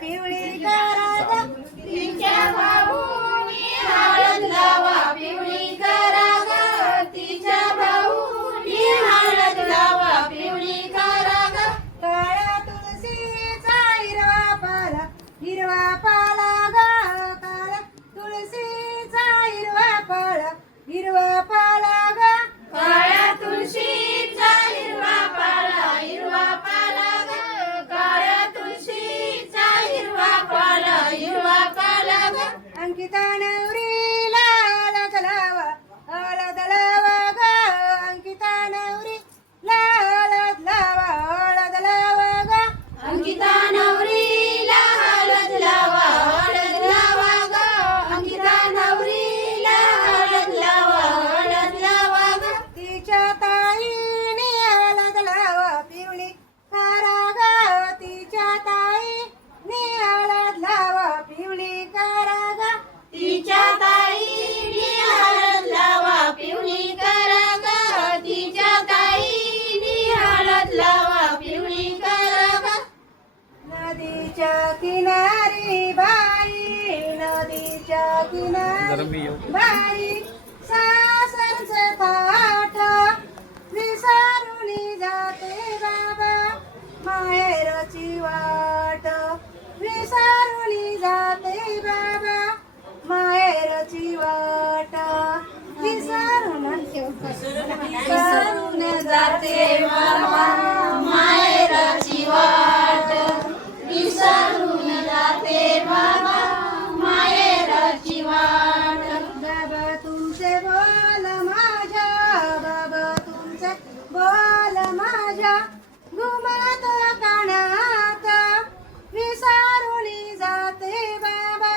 पिवळी कराग तिच्या अंकिता नवरीला हळद लावा ग अंकिता नवरीला हळद लावा ग अंकिता नवरीला हळद लावा ग अंकिता नवरीला हळद लावा ग तिच्या ताईने हळद लावा पिवळी करा ग तिच्या ताईने हळद लावा पिवळी करा ग तिच्या ताईने हळद लावा पिवळी करा ग तिच्या ताईने हळद लावा पिवळी करा ग नदीच्या किनारी बाई नदीच्या किनारी बाई सासरचं थाट विसरून जाते बाबा माहेरची वाट विसरून जाते बाबा माहेरची वाट विसरून जाते बाबा माहेरची वाट विसरून जाते बाबा माहेरची वाट बाबा तुमचे बोल माझ्या बाबा तुमचे बोल माझ्या घुमत कानात विसरून जाते बाबा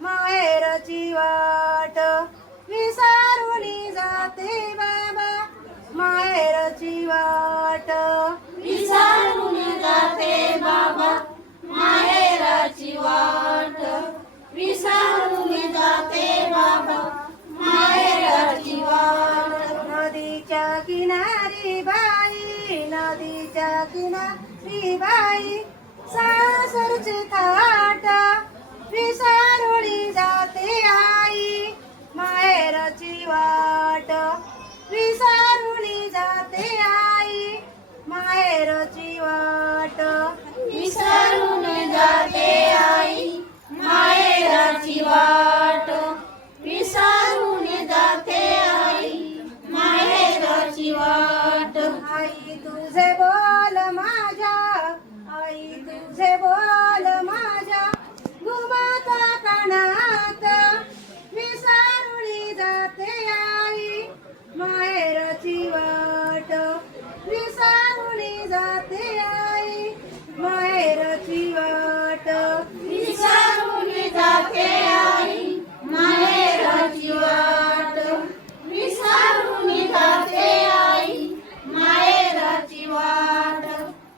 माहेरची वाट विसरून जाते बाबा माहेरची वाट विसरून जाते बाबा माहेरची वाट विसरून जाते बाबा माहेरची वाट नदीच्या किनारी बाई नदीच्या किनारी बाई सासरचे थाट विसरून जाते आई माहेरची वाट विसरून जाते आई माहेरची वाट विसरून जाते आई माहेरची वाट विसरून जाते आई माहेरची वाट आई तुझे बोल माझ्या आई तुझे बोल माझ्या घुमता कानात विसरून जाते आई माहेरची वाट